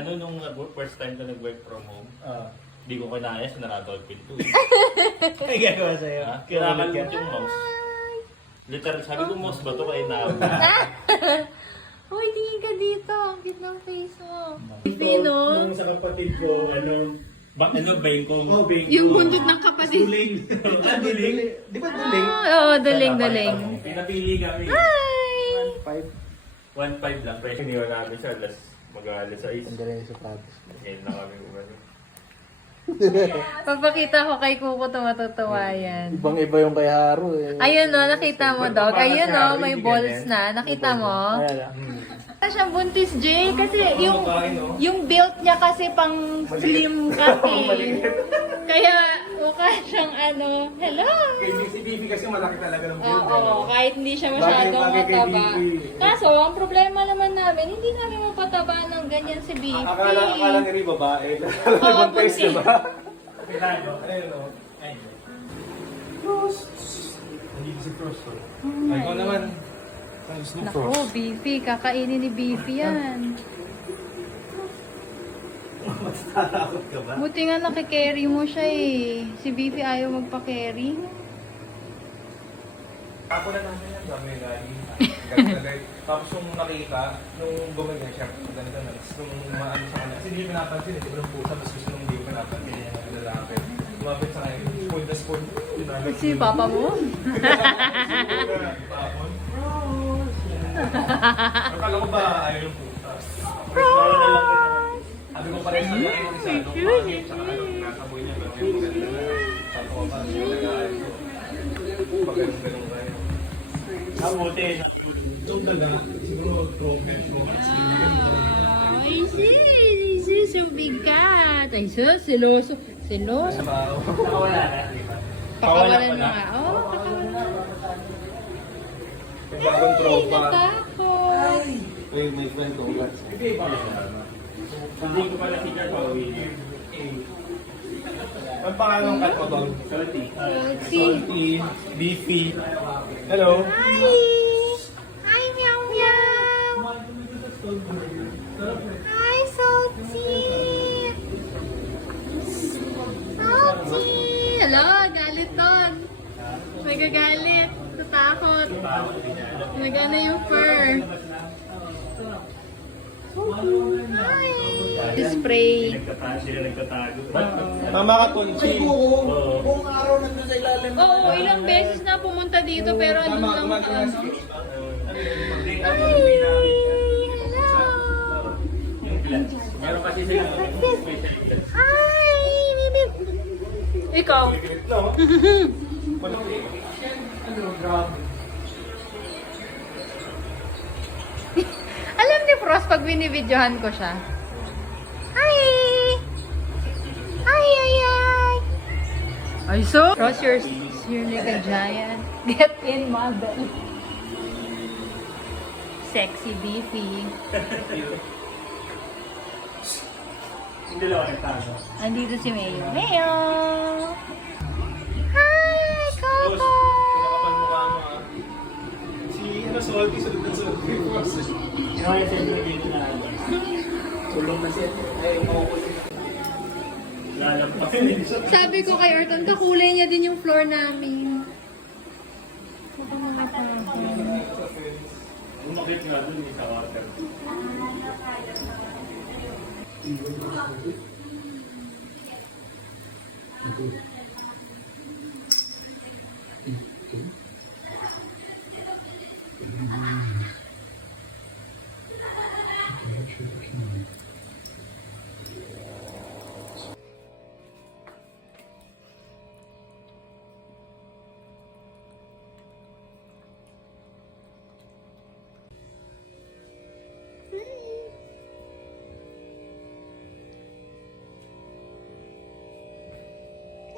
Ano, nung first time ko nag-work from home, hindi ko kinaya, sinaratol pinto. Ay, gagawa sa'yo. Kinakalmot yung mouse. Literal, sabi ko, mouse ba ito kayo na? Uy, tingin ka dito. Ang cute ng face mo. Nung sa kapatid ko, Ano, bang ko? bing. Yung buntot ng kapatid. Duling. Duling? Di ba duling? Oo, daling. Pinapili kami. Hi! 1.5 lang, pero iniwan namin siya, mag-alas 6. Ang galing sa sapatos. Ngayon na kami umano. Pagpakita ko kay Kuko ito, matutuwa yan. Ibang-iba yung kay Haro eh. Ayun o, nakita mo, dog. Ayun o, may balls na. Nakita mo? Ayan. Wala siyang buntis, Jay. Kasi yung build niya kasi pang slim kasi. Kaya mukha siyang ano, hello! Si Bibi kasi malaki talaga ng Oo, kahit hindi siya masyadong Bagay kay mataba. Bibi. Kaso, ang problema naman namin, hindi namin mapataba ng ganyan si Bibi. Akala ni Ri babae. Oo, Ibang face buntis. diba? Ayun o. Hindi si Frost ko. Ay, ikaw naman. Gusto mo Naku, Bibi, kakainin ni Bibi yan. Matatakot ka ba? Buti nga nakikerry mo siya eh. Si Bibi ayaw magpa-carry. Ako na namin yan, dami lagi. Tapos nung nakita, nung gumagal siya, ganito na, nung maano sa kanya, kasi hindi pinapansin, hindi ko lang pusa, mas gusto nung hindi ko pinapansin, hindi na lalapit. Lumapit sa kanya, spoon na spoon. Si papa mo? Tapon. Akala ko ba ayaw yung pusa? Sabi ko pares na lang yung isa, nung pangit, saka nung nasa boy niya, pero yung maganda na. Sabi ko pa, siya nag-aayos ko. Pag-ganun-ganun kayo. Mabuti. Itong daga, siguro progress mo. Ay, sis, so bigat. Ay, sis, siloso. Siloso. Nakawala na, di ba? Pakawalan mo nga. Oh, pakawalan. May bagong Ay, tropa. natakot. Wait, my friend, congrats. Hindi ko pala si Carl Pauwi. Ang pangalan ng cat mo, Tol? Salty. Salty, beefy. Hello. Hi! Hi, meow meow! Hi, Salty! Salty! Hello, galit doon. Nagagalit. Natakot. Nagana yung fur. Hi! Spray. Sila nagtatago. Mama ka, Tonchi. Buong araw nandun sa ilalim. Oo, ilang beses na pumunta dito pero ano lang Tama ka ano. na. Hi! Hello! Yung glass. Meron kasi sila special glass. Hi! Bibib! Ikaw? Alam ni Frost pag binibidyohan ko siya. Hi! Hi, ay, ay! Ay, so? Frost, you're like a giant. Get in, mother. Sexy beefy. Hindi lang ako nagtago. Andito si Mayo. Mayo! Hi, Coco! Kinakapal mukha mo, ah. Si, Salty, sunod na sunod. Kaya siyempre dito na ano. Tulong na siya. Ay, makukulit. Lalam pa. Sabi ko kay Orton, kakulay niya din yung floor namin. Baka makapahon. Umakit nga dun sa water.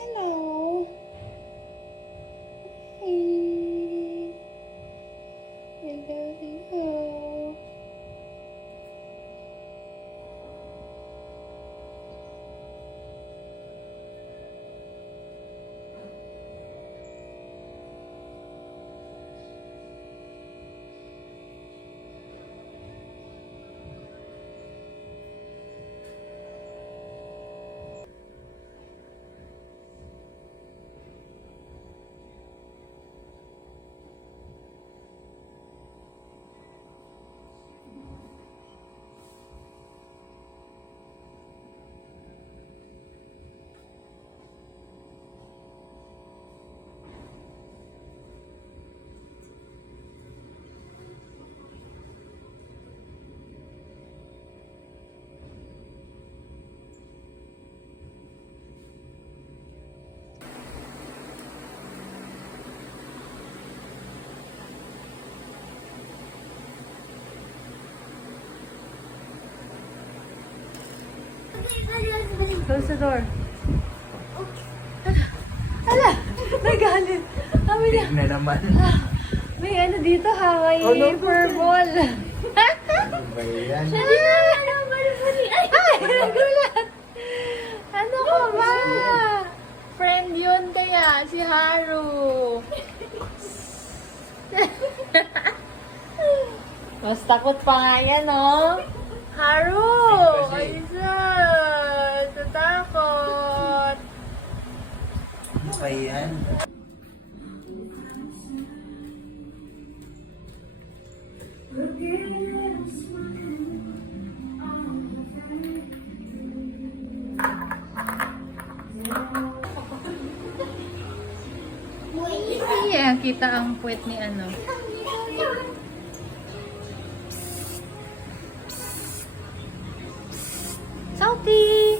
Hello. Hey. Close the door. Ala! Nagalit. Sabi niya, Na naman. may ano dito ha, may fur ball. Ba yan? Ay, nagulat. Ano ko ba? Friend yun kaya, si Haru. Mas takot pa nga yan, no? Haru! Ayun, tatakot. Ano ba yan? Iya, kita ang puwet ni ano. Salty!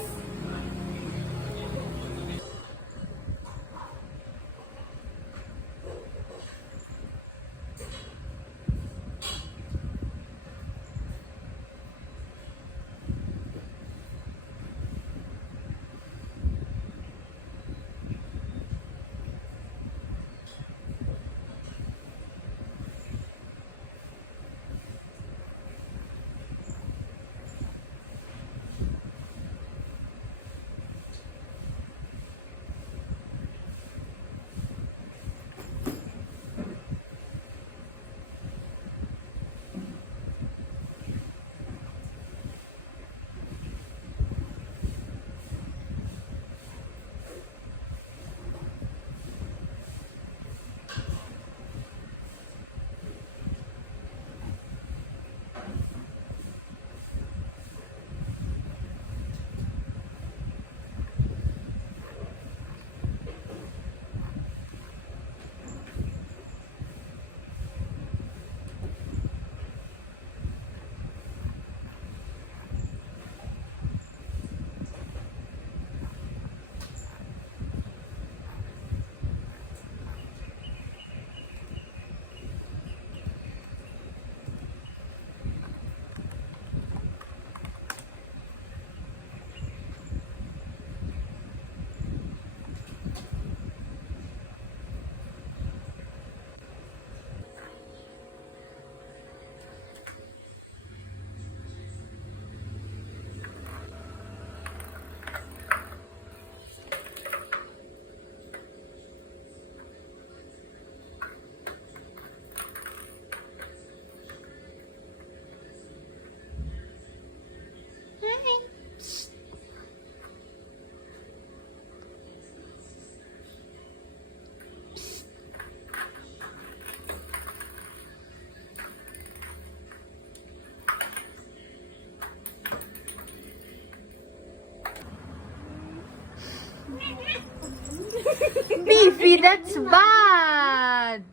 Beefy, that's bad!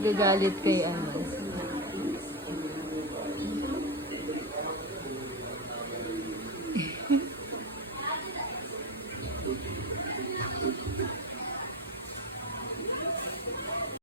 Gagalit kay ano.